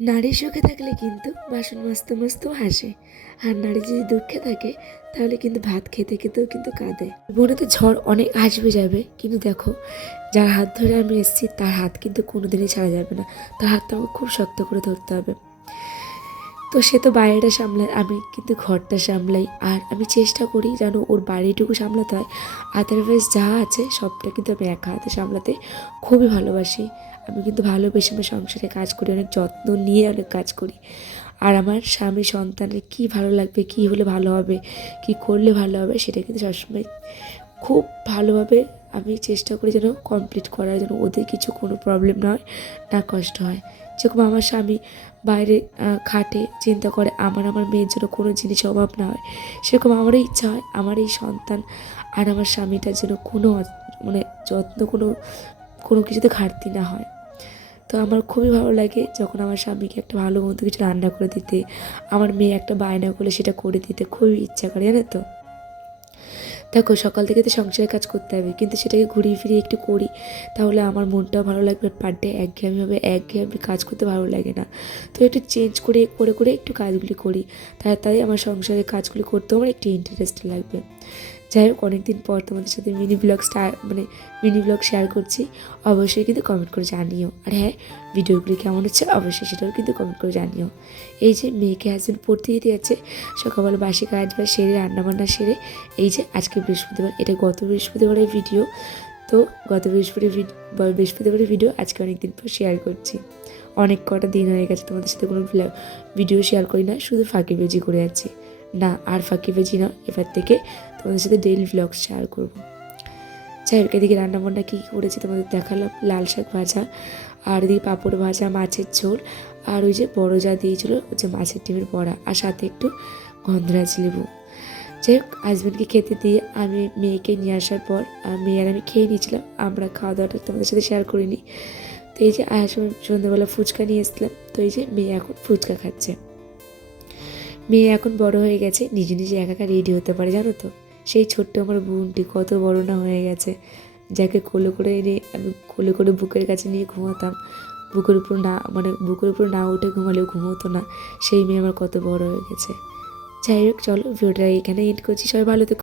নারী সুখে থাকলে কিন্তু বাসন মাজতে মাজতেও হাসে, আর নারী যদি দুঃখে থাকে তাহলে কিন্তু ভাত খেতে খেতেও কিন্তু কাঁদে। জীবনে তো ঝড় অনেক আসবে যাবে, কিন্তু দেখো যার হাত ধরে আমি এসেছি তার হাত কিন্তু কোনোদিনই ছাড়া যাবে না। তার হাতটা আমাকে খুব শক্ত করে ধরতে হবে। তো সে তো বাইরেটা সামলায়, আমি কিন্তু ঘরটা সামলাই। আর আমি চেষ্টা করি যেন ওর বাড়িটুকু সামলাতে হয়, আদারওয়াইজ যা আছে সবটা কিন্তু আমি একা হাতে সামলাতে খুবই ভালোবাসি। আমি কিন্তু ভালোবেসে আমার সংসারে কাজ করি, অনেক যত্ন নিয়ে অনেক কাজ করি। আর আমার স্বামী সন্তানের কী ভালো লাগবে, কী হলে ভালো হবে, কী করলে ভালো হবে, সেটা কিন্তু সবসময় খুব ভালোভাবে আমি চেষ্টা করি যেন কমপ্লিট করার, যেন ওদের কিছু কোনো প্রবলেম না হয়, না কষ্ট হয়। যেরকম আমার স্বামী বাইরে খাটে, চিন্তা করে আমার মেয়ের জন্য কোনো জিনিসের অভাব না হয়, সেরকম আমারও ইচ্ছা হয় আমার এই সন্তান আর আমার স্বামীটার যেন কোনো মানে যত্ন কোনো কোনো কিছুতে ঘাটতি না হয়। তো আমার খুবই ভালো লাগে যখন আমার স্বামীকে একটা ভালো মতো কিছু রান্না করে দিতে, আমার মেয়ে একটা বায়না করলে সেটা করে দিতে খুবই ইচ্ছা করে, জানো তো। দেখো সকাল থেকে তো সংসারের কাজ করতে হবে, কিন্তু সেটাকে ঘুরিয়ে ফিরিয়ে একটু করি, তাহলে আমার মনটাও ভালো লাগবে। পার ডে একঘেয়েমি কাজ করতে ভালো লাগে না। তো একটু চেঞ্জ করে করে করে একটু কাজগুলি করি, তাই আমার সংসারের কাজগুলি করতেও আমার একটু ইন্টারেস্ট লাগবে। যাই হোক, অনেকদিন পর তোমাদের সাথে মিনি ব্লগ শেয়ার করছি। অবশ্যই কিন্তু কমেন্ট করে জানিও। আর হ্যাঁ, ভিডিওগুলি কেমন হচ্ছে অবশ্যই সেটাও কিন্তু কমেন্ট করে জানিও। এই যে মেয়েকে হাজবেন্ড পড়তে দিতে যাচ্ছে, সকালবেলা বাসি কাজ বা সেরে রান্নাবান্না সেরে, এই যে আজকে বৃহস্পতিবার, এটা গত বৃহস্পতিবারের ভিডিও। তো গত বৃহস্পতিবারের ভিডিও আজকে অনেকদিন পর শেয়ার করছি। অনেক কটা দিন হয়ে গেছে তোমাদের সাথে কোনো ভিডিও শেয়ার করি না, শুধু ফাঁকিবাজি করে যাচ্ছি। না, আর ফাঁকিবাজি না, এবার থেকে তোমাদের সাথে ডেইলি ভ্লগ শেয়ার করবো। যাই হোক, এদিকে রান্নাবান্না কী কী করেছি তোমাদের দেখালাম। লাল শাক ভাজা, আর এদিকে পাঁপড় ভাজা, মাছের ঝোল, আর ওই যে বড় যা দিয়েছিলো যে মাছের ডিমের বড়া, আর সাথে একটু গন্ধরাজ লেবু। যাই হোক, হাজব্যান্ডকে খেতে দিয়ে আমি মেয়েকে নিয়ে আসার পর মেয়ে আর আমি খেয়ে নিয়েছিলাম। আমরা খাওয়া দাওয়াটা তোমাদের সাথে শেয়ার করিনি। তো এই যে আসার সময় সন্ধ্যাবেলা ফুচকা নিয়ে এসেছিলাম। তো এই যে মেয়ে এখন ফুচকা খাচ্ছে। মেয়ে এখন বড় হয়ে গেছে, নিজে নিজে একা একা রেডি হতে পারে, জানো তো। সেই ছোট্ট আমার বোনটি কত বড় না হয়ে গেছে, যাকে কোলে করে এনে আমি কোলে করে বুকের কাছে নিয়ে ঘুমাতাম। বুকের উপর না উঠে ঘুমালেও ঘুমোতো না, সেই মেয়ে আমার কত বড় হয়ে গেছে। যাই হোক, চলো ভিডিওটা এখানে এন্ড করছি। সবাই ভালো থেকো।